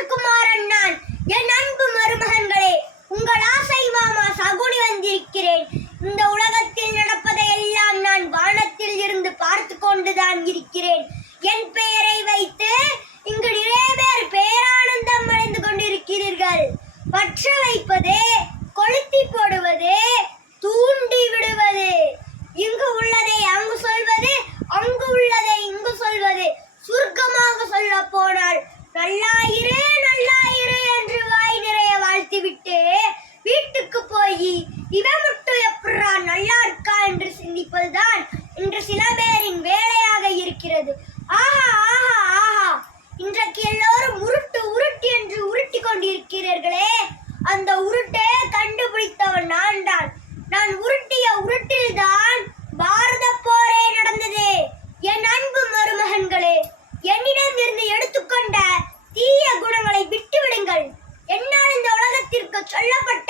ராஜகுமாரன் நான் என் அன்பு மருமகன்களே உங்கள் ஆசை மாமா சகுனி வந்திருக்கிறேன். இந்த உலகத்தில் நடப்பதை எல்லாம் நான் வானத்தில் இருந்து பார்த்து கொண்டுதான் இருக்கிறேன். என் பெயர் சில பேரின் வேலையாக இருக்கிறது. ஆஹா ஆஹா ஆஹா. இன்றைக்கு எல்லோரும் உருட்டு உருட்டு என்று உருட்டி கொண்டிருக்கிறீர்களே. அந்த உருட்டே கண்டுபிடித்தவன் நான் தான். நான் உருட்டிய உருட்டில்தான் பாரத போரே நடந்தது. என் அன்பு மருமகன்களே என்னிடம் இருந்து எடுத்துக்கொண்ட தீய குணங்களை விட்டுவிடுங்கள். என்னால் இந்த உலகத்திற்கு சொல்லப்பட்ட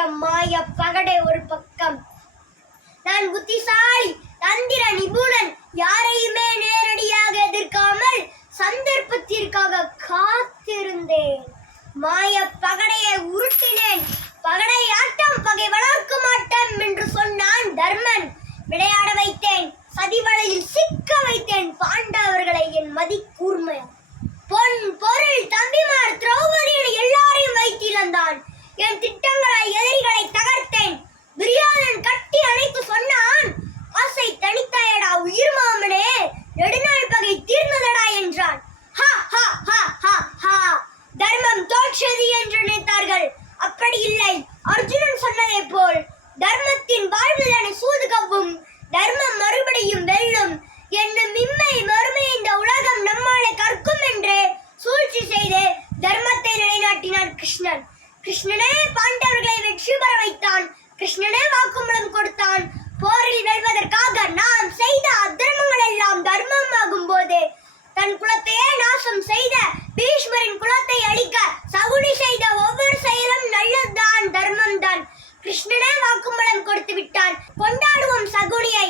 ஆட்டம் மாய பகடை ஒரு பக்கம். நான் புத்திசாலி தந்திர நிபுணன் யாரையுமே நேரடியாக எதிர்க்காமல் சந்தர்ப்பத்திற்காக காத்திருந்தேன். மாய பகடையை உருட்டினேன். பகடை ஆட்டம் பகை வளர்க்க ஆட்டம் என்று சொன்னான் தர்மன். விளையாட வைத்தேன் சதிவலையில் சிக்க வைத்தேன். பாண்டவர்களை என் மதி கூர்மையான் கிருஷ்ணனே பாண்டவர்களை வெற்றி பெற வைத்தான். கிருஷ்ணனே வாக்குமூலம் கொடுத்தான். போரில் வெல்வதற்காக நாம் செய்த அதர்மங்கள் எல்லாம் தர்மமாகும் போது தன் குலத்தையே நாசம் செய்த பீஷ்மரின் குலத்தை அழிக்க சகுனி செய்த ஒவ்வொரு செயலும் நல்லதுதான் தர்மம் தான் கிருஷ்ணனே வாக்குமூலம் கொடுத்து விட்டான். கொண்டாடுவோம் சகுனியை.